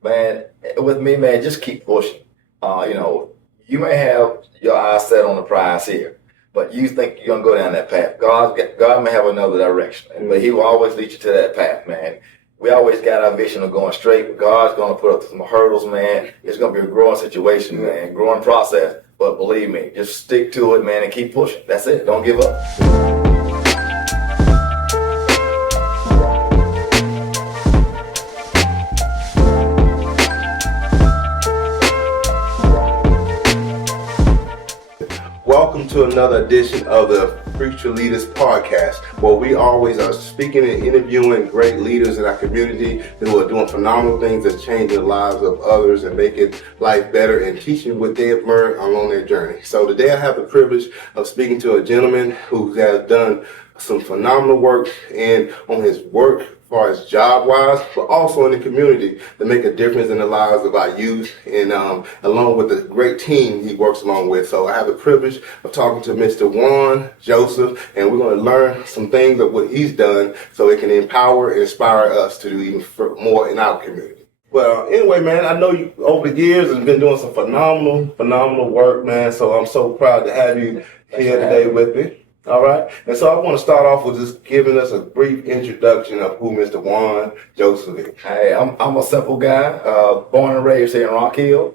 Man, with me, man, just keep pushing. You may have your eyes set on the prize here, but you think you're gonna go down that path. God may have another direction, but He will always lead you to that path, man. We always got our vision of going straight, but God's gonna put up some hurdles, man. It's gonna be a growing situation, man, growing process. But believe me, just stick to it, man, and keep pushing. That's it. Don't give up. Welcome to another edition of the Future Leaders Podcast, where we always are speaking and interviewing great leaders in our community who are doing phenomenal things that change the lives of others and making life better and teaching what they have learned along their journey. So today I have the privilege of speaking to a gentleman who has done some phenomenal work and on his work as far as job-wise, but also in the community to make a difference in the lives of our youth and along with the great team he works along with. So I have the privilege of talking to Mr. Juan Joseph, and we're going to learn some things of what he's done so it can empower and inspire us to do even more in our community. Well, anyway, man, I know you over the years have been doing some phenomenal work, man. So I'm so proud to have you here today with me. All right. And so I want to start off with just giving us a brief introduction of who Mr. Juan Joseph is. Hey, I'm a simple guy, born and raised here in Rock Hill.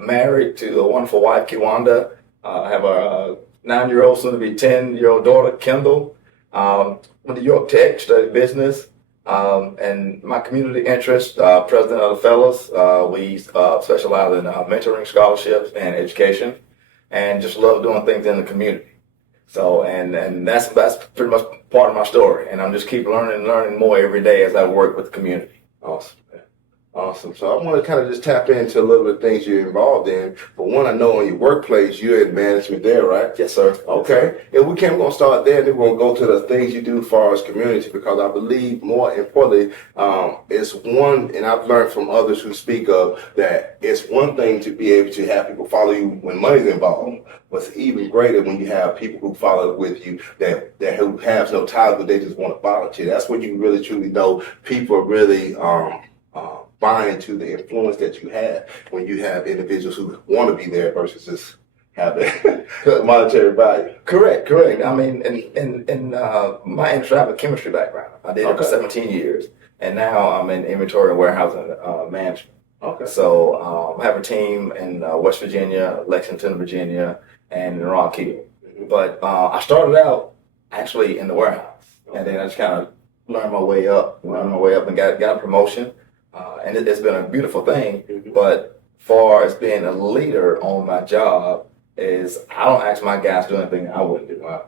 Married to a wonderful wife, Kiwanda. I have a 9-year-old, soon to be 10-year-old daughter, Kendall. Went to York Tech, studied business. And my community interest, president of the fellows. We specialize in mentoring, scholarships, and education. And just love doing things in the community. So, and that's pretty much part of my story. And I'm just keep learning more every day as I work with the community. Awesome, man. Awesome. So I want to kind of just tap into a little bit of things you're involved in. But one, I know in your workplace, you're in management there, right? Yes, sir. Okay. And we're going to start there, and then we're going to go to the things you do as far as community, because I believe more importantly, it's one, and I've learned from others who speak of that it's one thing to be able to have people follow you when money's involved, but it's even greater when you have people who follow with you that who have no ties, but they just want to volunteer. That's when you really truly know people are really buying into the influence that you have when you have individuals who want to be there versus just have the monetary value. Correct. I mean, in my industry, I have a chemistry background. I did it for 17 years, and now I'm in inventory and warehousing management. Okay. So I have a team in West Virginia, Lexington, Virginia, and in Rock Hill. But I started out actually in the warehouse, and then I just kind of learned my way up and got a promotion. And it's been a beautiful thing, but far as being a leader on my job is I don't ask my guys to do anything I wouldn't do. Wow.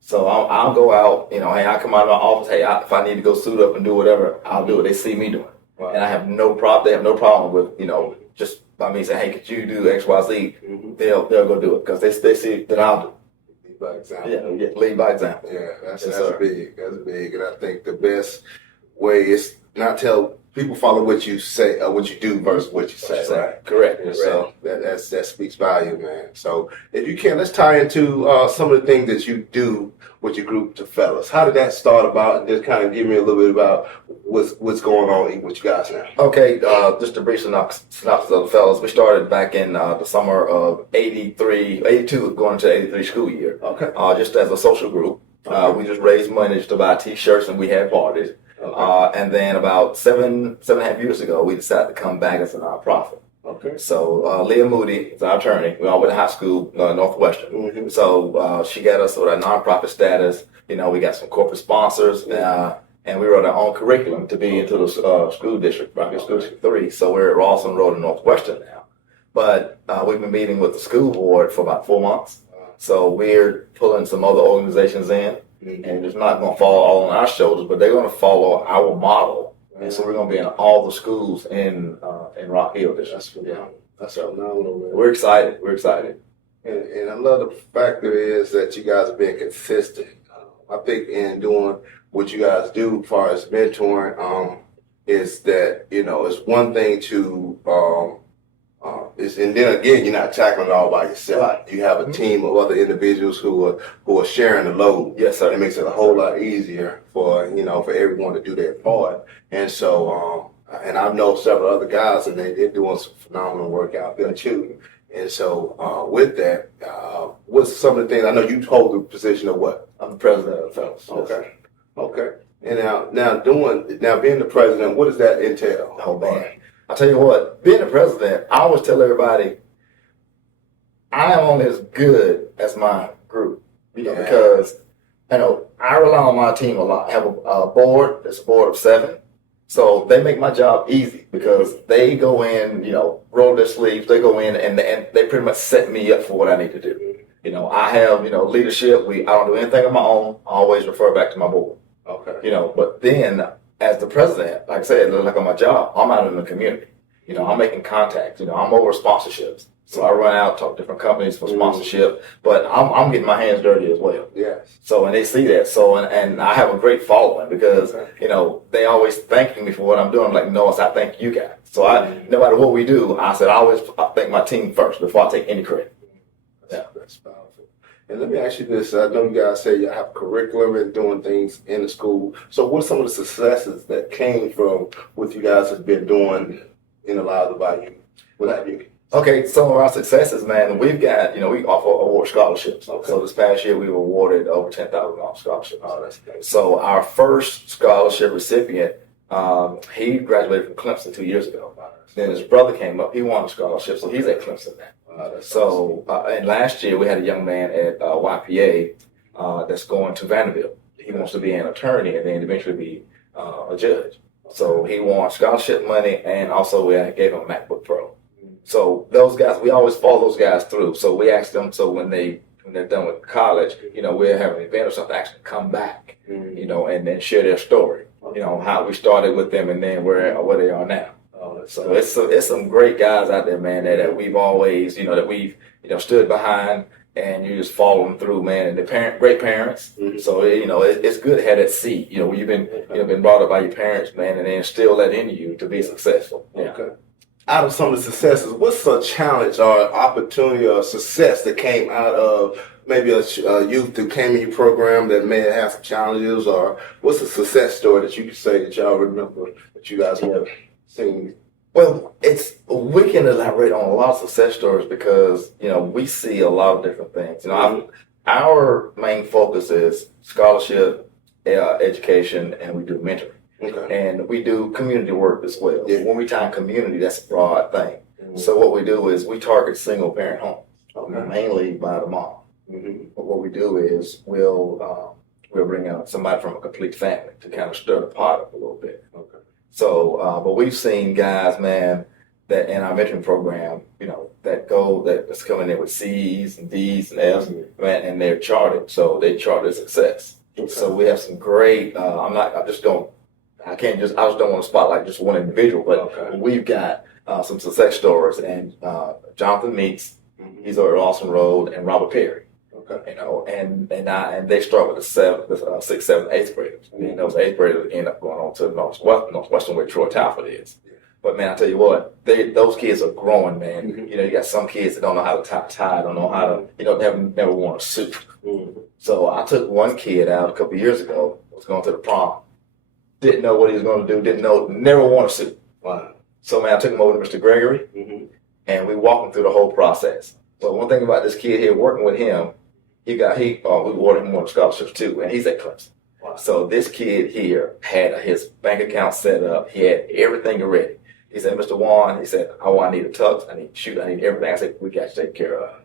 So I'll go out, hey, I come out of my office, hey, if I need to go suit up and do whatever, I'll do it. They see me doing it. Wow. And I have no problem. They have no problem with, just by me saying, hey, could you do X, Y, Z? They'll go do it because they see that I'll do it. Lead by example. Yeah, lead by example. Yeah, that's sir. big. That's big. And I think the best way is not tell people follow what you say or what you do versus what you say, right? Correct. And so that speaks value, man. So if you can, let's tie into some of the things that you do with your group, the fellas. How did that start about? And just kind of give me a little bit about what's going on with you guys now. Okay, just a brief synopsis of the fellas. We started back in the summer of 82, going into the 83 school year. Okay. Just as a social group. We just raised money just to buy T-shirts and we had parties. Okay. And then about seven and a half years ago, we decided to come back as a nonprofit. Okay. So Leah Moody is our attorney. We all went to high school, Northwestern. So she got us with our nonprofit status. We got some corporate sponsors, and we wrote our own curriculum to be into the school district, Rock Hill School District 3. So we're at Rawson Road in Northwestern now. But we've been meeting with the school board for about 4 months. So we're pulling some other organizations in. And it's not going to fall all on our shoulders, but they're going to follow our model. And so we're going to be in all the schools in Rock Hill District. That's phenomenal, man. We're excited. And I love the factor is that you guys are being consistent. I think in doing what you guys do as far as mentoring, is that, it's one thing to and then again, you're not tackling it all by yourself. Right. You have a team of other individuals who are sharing the load. Yes, sir. It makes it a whole lot easier for everyone to do their part. And so and I know several other guys, and they're doing some phenomenal work out there too. And so, with that, what's some of the things? I know you hold the position of what? I'm the president of the fellows. Okay, okay. And now being the president, what does that entail? Oh man, I tell you what, being the president, I always tell everybody, I am only as good as my group, because I rely on my team a lot. I have a board. It's a board of 7. So they make my job easy because they go in, roll their sleeves. They go in and they pretty much set me up for what I need to do. I have, leadership. I don't do anything on my own. I always refer back to my board. Okay. But then as the president, like I said, like on my job, I'm out in the community. I'm making contacts. I'm over sponsorships. So I run out, talk to different companies for sponsorship, but I'm getting my hands dirty as well. Yes. So, and they see that. So, and I have a great following because, they always thanking me for what I'm doing. I'm like, no, I thank you guys. So no matter what we do, I always thank my team first before I take any credit. That's powerful. And let me ask you this. I know you guys say you have curriculum and doing things in the school. So what are some of the successes that came from what you guys have been doing in the lives of our youth? What have you? Okay, some of our successes, man, we've got, we offer award scholarships. Okay. So this past year, we were awarded over $10,000 scholarships. Oh, that's great. So our first scholarship recipient, he graduated from Clemson 2 years ago. Then his brother came up. He won a scholarship, so he's at Clemson now. So, and last year, we had a young man at YPA that's going to Vanderbilt. He wants to be an attorney and then eventually be a judge. So he won scholarship money, and also we gave him a MacBook Pro. So those guys, we always follow those guys through. So we ask them, so when they're done with college, we'll have an event or something, actually come back, and then share their story, how we started with them and then where they are now. So it's some great guys out there, man, that we've always, that we've, stood behind, and you just follow them through, man. And they're great parents. Mm-hmm. So, it's good to have that seed, where you've been brought up by your parents, man, and they instill that in you to be successful. Yeah. Okay. Out of some of the successes, what's a challenge or opportunity or success that came out of maybe a youth that came in your program that may have had some challenges, or what's a success story that you could say that y'all remember that you guys have seen? Well, we can elaborate on a lot of success stories because, we see a lot of different things. Our main focus is scholarship, education, and we do mentoring. Okay. And we do community work as well. Yeah. When we talk community, that's a broad thing. Mm-hmm. So what we do is we target single parent homes, mainly by the mom. Mm-hmm. But what we do is we'll bring out somebody from a complete family to kind of stir the pot up a little bit. Okay. So, but we've seen guys, man, that in our mentoring program, that's coming in with C's and D's and F's, man, and they're charted. So they chart their success. Okay. So we have some great. I just don't want to spotlight just one individual, but we've got some success stories. And Jonathan Meeks, he's over at Lawson Road, and Robert Perry. Okay. And they start with the 6th, 7th, 8th graders. And those 8th graders end up going on to Northwestern where Troy Talford is. But man, I tell you what, those kids are growing, man. Mm-hmm. You got some kids that don't know how to tie, don't know how to, they never worn a suit. Mm-hmm. So I took one kid out a couple of years ago, was going to the prom. Didn't know what he was going to do, never worn a suit. Wow. So man, I took him over to Mr. Gregory, and we walked him through the whole process. But one thing about this kid here, working with him, we awarded him one scholarships too, and he's at Clemson. Wow. So this kid here had his bank account set up. He had everything ready. He said, Mr. Juan, he said, I need a tux, I need shoes, I need everything. I said, we got you taken care of.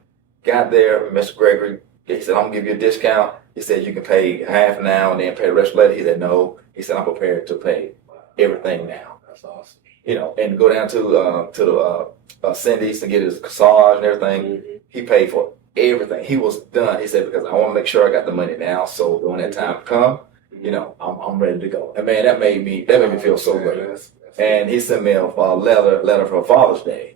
Got there, Mr. Gregory, he said, I'm going to give you a discount. He said, you can pay half now and then pay the rest later. He said, no. He said, I'm prepared to pay everything now. That's awesome. And go down to the Cindy's and get his massage and everything. Mm-hmm. He paid for everything. He was done. He said, because I want to make sure I got the money now. So when that time come, I'm ready to go. And man, that made me feel so good. And he sent me a letter for Father's Day.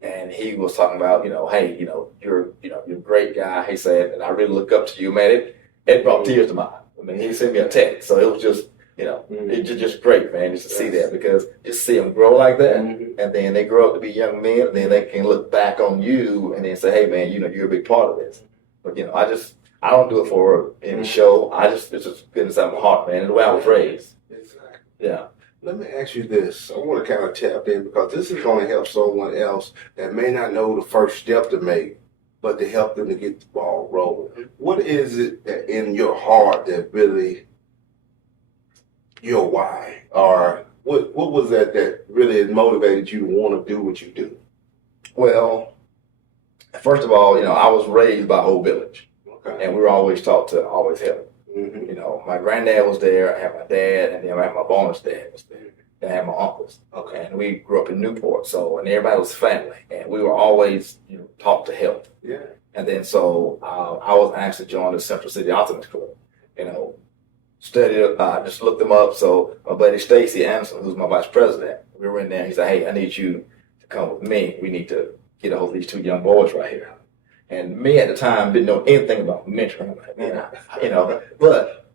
And he was talking about, hey, you're a great guy. He said, and I really look up to you, man. It brought tears to my eyes. I mean, he sent me a text. So it was just, it's just great, man, just to see that, because just see them grow like that. Mm-hmm. And then they grow up to be young men, and then they can look back on you and then say, hey, man, you're a big part of this. But, I don't do it for any show. It's just goodness out of my heart, man. It's the way I was raised. Exactly. Yeah. Let me ask you this. I want to kind of tap in because this is going to help someone else that may not know the first step to make, but to help them to get the ball rolling. What is it that in your heart that really your why, or what was that really motivated you to want to do what you do? Well, first of all, I was raised by Old Village, Okay. and we were always taught to always help. Mm-hmm. My granddad was there. I had my dad, and then I had my bonus dad was there. Then I had my uncles. Okay. And we grew up in Newport, and everybody was family, and we were always taught to help. Yeah. And then I was asked to join the Central City Optimist Club. Studied, just looked them up. So my buddy Stacy Anderson, who's my vice president, we were in there. He said, "Hey, I need you to come with me. We need to get a hold of these two young boys right here." And me at the time didn't know anything about mentoring. I'm like, man, but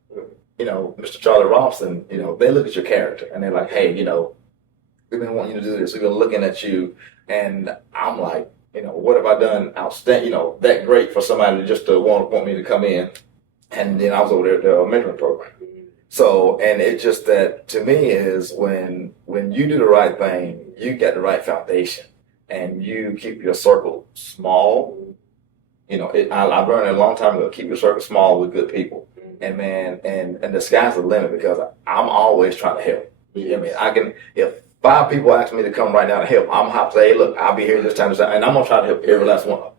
Mr. Charlie Robson, they look at your character and they're like, "Hey, we've been wanting you to do this. We've been looking at you." And I'm like, what have I done outstanding, that great for somebody just to want me to come in? And then I was over there at the mentoring program. So, and it's just that to me is when you do the right thing, you get the right foundation and you keep your circle small. I learned a long time ago, keep your circle small with good people. And man, and the sky's the limit because I'm always trying to help. I mean, if 5 people ask me to come right now to help, I'm happy to say, "Hey, look, I'll be here this time, and I'm going to try to help every last one of them."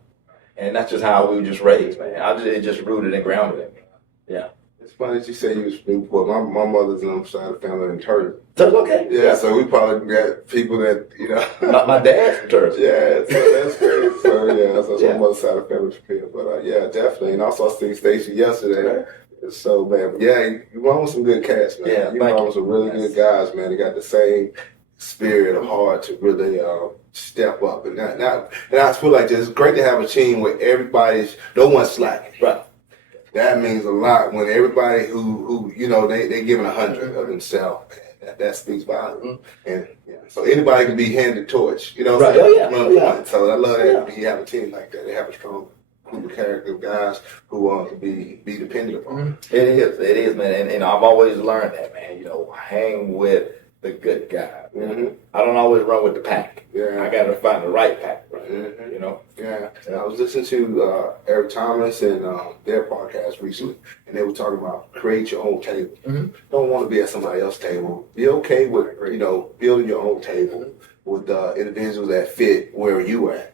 And that's just how we were just raised, man. It just rooted and grounded in me. Yeah. It's funny that you say you was from Newport. My mother's on the side of the family in Turtle. That's okay. Yeah, so we probably got people that, My dad's from Turtle. Yeah, so that's great. So, yeah, so Yeah. my mother's side of the family from here. But, yeah, definitely. And also I seen Stacey yesterday. So, man, you run with some good cats, man. Yeah, You run with some really good guys, man. They got the same spirit of heart to really step up. And I feel like it's great to have a team where no one's slacking. Right. That means a lot when everybody who they giving 100 of themselves. That speaks volume. And so anybody can be handed the torch. Right. Yeah. So I love that you have a team like that. They have a strong group of character guys who can be depended upon. It is, man. And I've always learned that, man. Hang with the good guy. Mm-hmm. I don't always run with the pack. Yeah. I got to find the right pack. Right? Mm-hmm. Yeah. And I was listening to Eric Thomas and their podcast recently, and they were talking about create your own table. Mm-hmm. Don't want to be at somebody else's table. Be okay with building your own table with individuals that fit where you at.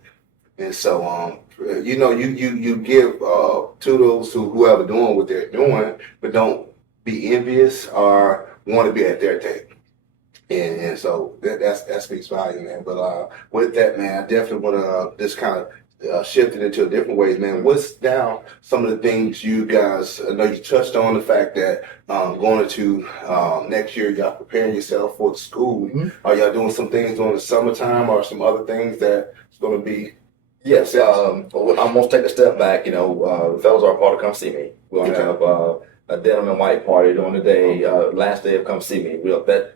And so you give kudos to whoever doing what they're doing, but don't be envious or want to be at their table. And so that speaks volume, man. But with that, man, I definitely want to just kind of shift it into a different ways, man. What's now some of the things you guys, I know you touched on the fact that going into next year, y'all preparing yourself for the school. Mm-hmm. Are y'all doing some things during the summertime or some other things that's going to be? Yes, I'm going to take a step back. The fellows are part of Come See Me. We're going to have a denim and white party during the day, last day of Come See Me.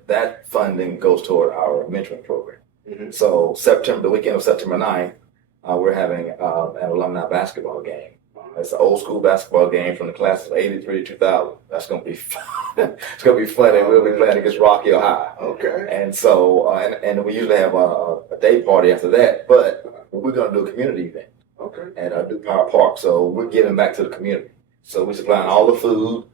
That funding goes toward our mentoring program. Mm-hmm. So the weekend of September 9th, we're having an alumni basketball game. It's an old school basketball game from the class of 83 to 2000. That's going to be fun. It's going to be funny. We'll be playing against Rocky or High. Okay. And so, and we usually have a day party after that, but we're going to do a community event. Okay. At Dupont Park. So we're giving back to the community. So we're supplying all the food.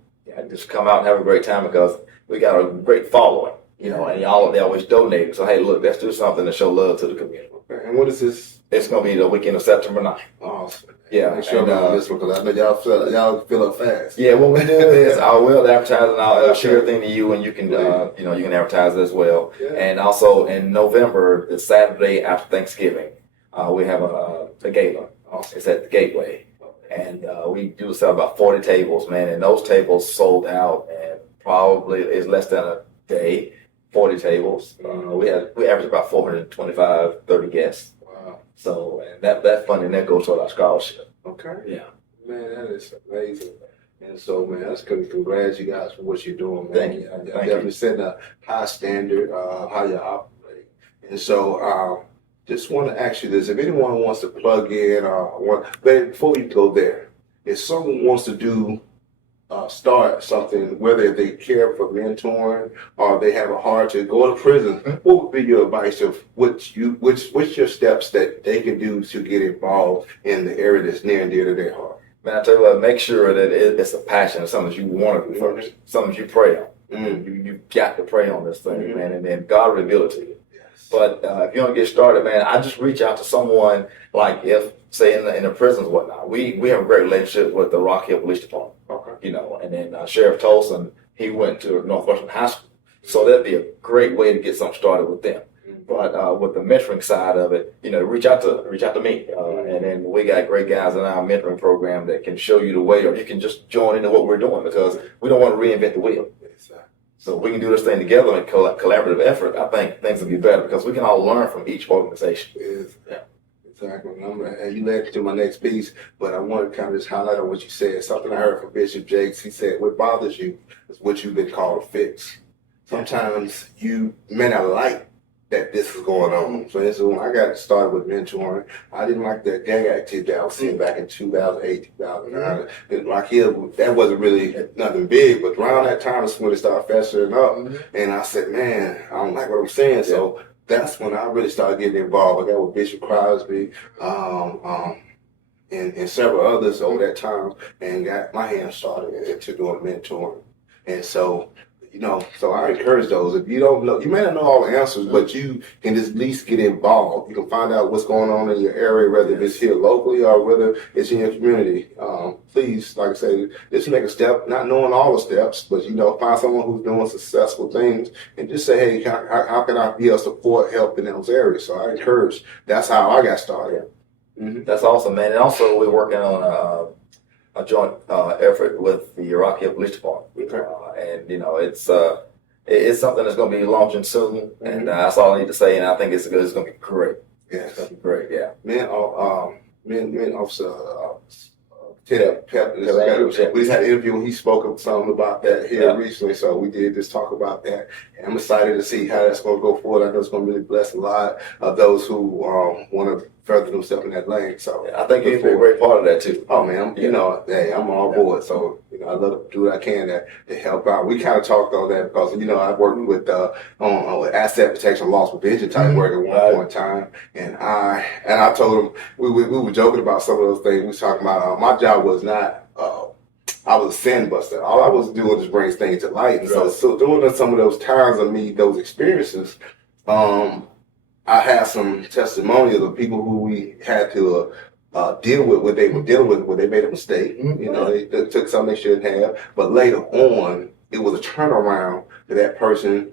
Just come out and have a great time because we got a great following, and they always donate. So hey, look, let's do something to show love to the community. Okay. And what is this? It's going to be the weekend of September 9th. Awesome. Yeah. Make sure about this one because I know y'all fill up fast. Yeah, what we do is I will advertise and I'll share everything to you, and you can you can advertise it as well. Yeah. And also in November, the Saturday after Thanksgiving, we have a gala. It's at the Gateway. And we do sell about 40 tables, man. And those tables sold out, and probably is less than a day. 40 tables. We average about 425, 30 guests. Wow. So and that funding that goes toward our scholarship. Okay. Yeah. Man, that is amazing. And so, man, that's congrats you guys for what you're doing, man. Thank you. You're definitely setting a high standard how you operate. And so, just want to ask you this. If anyone wants to plug in but before you go there, if someone wants to do start something, whether they care for mentoring or they have a heart to go to prison, what would be your advice of which your steps that they can do to get involved in the area that's near and dear to their heart? Man, I tell you what, make sure that it's a passion, it's something you want to do first, something you pray on. You got to pray on this thing, man, and then God will reveal it to you. Yes. But if you don't get started, man, I just reach out to someone like if, say, in the prisons and whatnot. We have a great relationship with the Rock Hill Police Department. Okay. And then Sheriff Tolson, he went to Northwestern High School. So that'd be a great way to get something started with them. But with the mentoring side of it, reach out to me. And then we got great guys in our mentoring program that can show you the way, or you can just join into what we're doing, because we don't want to reinvent the wheel. So if we can do this thing together in collaborative effort, I think things will be better because we can all learn from each organization. Yeah. Exactly. And you led to my next piece, but I want to kind of just highlight on what you said. Something I heard from Bishop Jakes. He said, what bothers you is what you've been called a fix. Sometimes you may not like that this is going on. So when I got started with mentoring, I didn't like the gang activity that I was seeing back in 2008, 2009. And Rock Hill, that wasn't really nothing big, but around that time is when it started festering up. And I said, man, I don't like what I'm saying. So that's when I really started getting involved. I got with Bishop Crosby, and several others over that time, and got my hands started into doing mentoring. And so, so I encourage those. If you don't know, you may not know all the answers, but you can at least get involved. You can find out what's going on in your area, whether it's here locally or whether it's in your community. Please, like I say, just make a step, not knowing all the steps, but, find someone who's doing successful things and just say, hey, how can I be a support, help in those areas? So I encourage, that's how I got started. That's awesome, man. And also we're working on a joint effort with the Rock Hill Police Department. And, it's something that's going to be launching soon. And that's all I need to say. And I think it's going to be great. Yes. It's going to be great, yeah. Men Officer Ted Pep, we just had an interview and he spoke something about that here recently. So we did just talk about that. And I'm excited to see how that's going to go forward. I know it's going to really bless a lot of those who want to further themselves in that lane. So I think you'd be a great part of that too. Oh man, hey, I'm all board. So I love to do what I can to help out. We kind of talked on that because I worked with on asset protection, loss prevention type work at one point in time, and I told him we were joking about some of those things. We was talking about my job was not. I was a sandbuster. All I was doing was bring things to light. And so during some of those times of those experiences, I had some testimonials of people who we had to deal with what they were dealing with when they made a mistake. They took something they shouldn't have. But later on, it was a turnaround to that person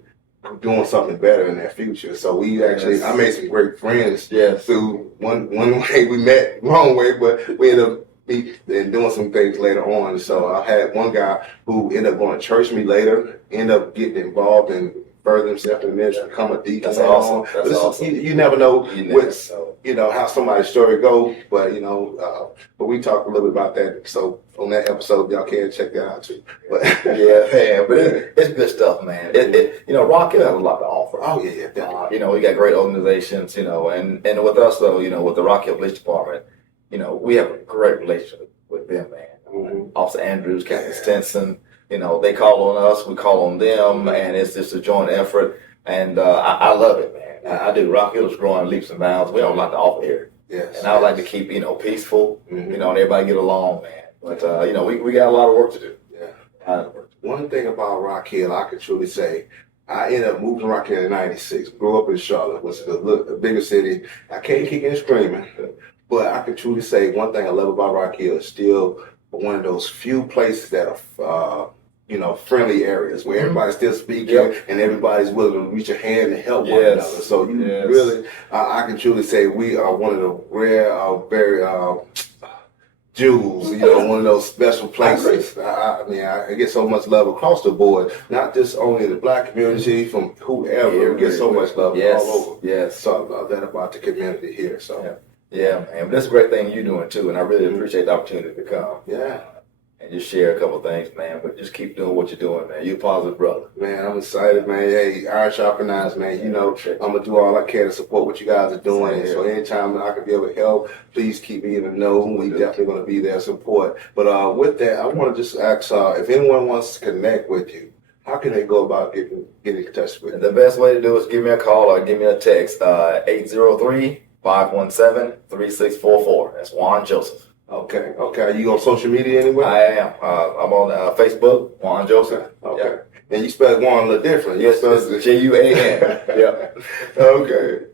doing something better in their future. So we actually, I made some great friends through one way we met, wrong way, but we ended up and doing some things later on. So I had one guy who ended up going to church with me later, ended up getting involved and further himself in the ministry, become a deacon. That's awesome. That's awesome. You never know how somebody's story goes, but but we talked a little bit about that. So on that episode, y'all can check that out too. But but it's good stuff, man. Rock Hill has a lot to offer. Oh yeah, definitely. We got great organizations, and with us though, with the Rock Hill Police Department, we have a great relationship with them, man. Officer Andrews, Captain Stinson. They call on us, we call on them, and it's just a joint effort. And I love it, man. I do. Rock Hill is growing leaps and bounds. We don't like to offer here. Yes. And I would like to keep, peaceful, and everybody get along, man. But, we got a lot of work to do. Yeah. One thing about Rock Hill, I can truly say, I ended up moving to Rock Hill in '96. Grew up in Charlotte, which is a bigger city. I can't kick and screaming, but I can truly say one thing I love about Rock Hill is still one of those few places that are, friendly areas where everybody's still speaking and everybody's willing to reach a hand and help one another. So really, I can truly say we are one of the rare, very jewels, one of those special places. I get so much love across the board, not just only the black community, from whoever. We get so much love all over. Yes. So I love that about the community here. So man, that's a great thing you're doing too, and I really appreciate the opportunity to come. Yeah. and just share a couple things, man. But just keep doing what you're doing, man. You're a positive brother. Man, I'm excited, man. Hey, iron sharpen irons, man. You know, I'm gonna do all I can to support what you guys are doing. And so anytime I can be able to help, please keep me in the know. We definitely gonna be there to support. But with that, I want to just ask if anyone wants to connect with you, how can they go about getting in touch with you? The best way to do is give me a call or give me a text. 803-517-3644. That's Juan Joseph. Okay. Are you on social media anywhere? I am. I'm on Facebook, Juan Joseph. Okay. Yeah. And you spell Juan a little different. Yes, it's Juan. Yeah. Okay.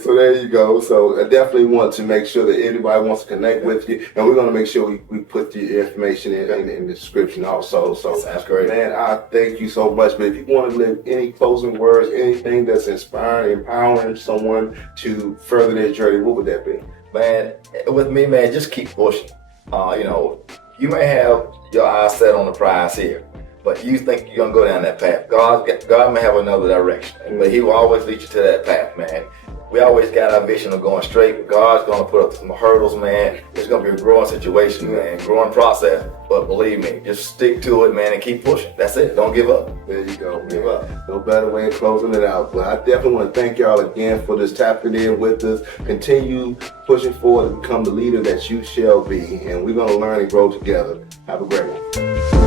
So there you go. So I definitely want to make sure that anybody wants to connect with you, and we're going to make sure we put the information in the description also. So that's great, man. I thank you so much. But if you want to leave any closing words, anything that's inspiring, empowering someone to further their journey, what would that be? Man, with me, man, just keep pushing. You may have your eyes set on the prize here, but you think you're going to go down that path. God may have another direction, but he will always lead you to that path, man. We always got our vision of going straight, but God's going to put up some hurdles, man. It's going to be a growing situation, man, growing process. But believe me, just stick to it, man, and keep pushing. That's it. Don't give up. There you go. Give up. No better way of closing it out. But I definitely want to thank y'all again for this tapping in with us. Continue pushing forward to become the leader that you shall be. And we're going to learn and grow together. Have a great one.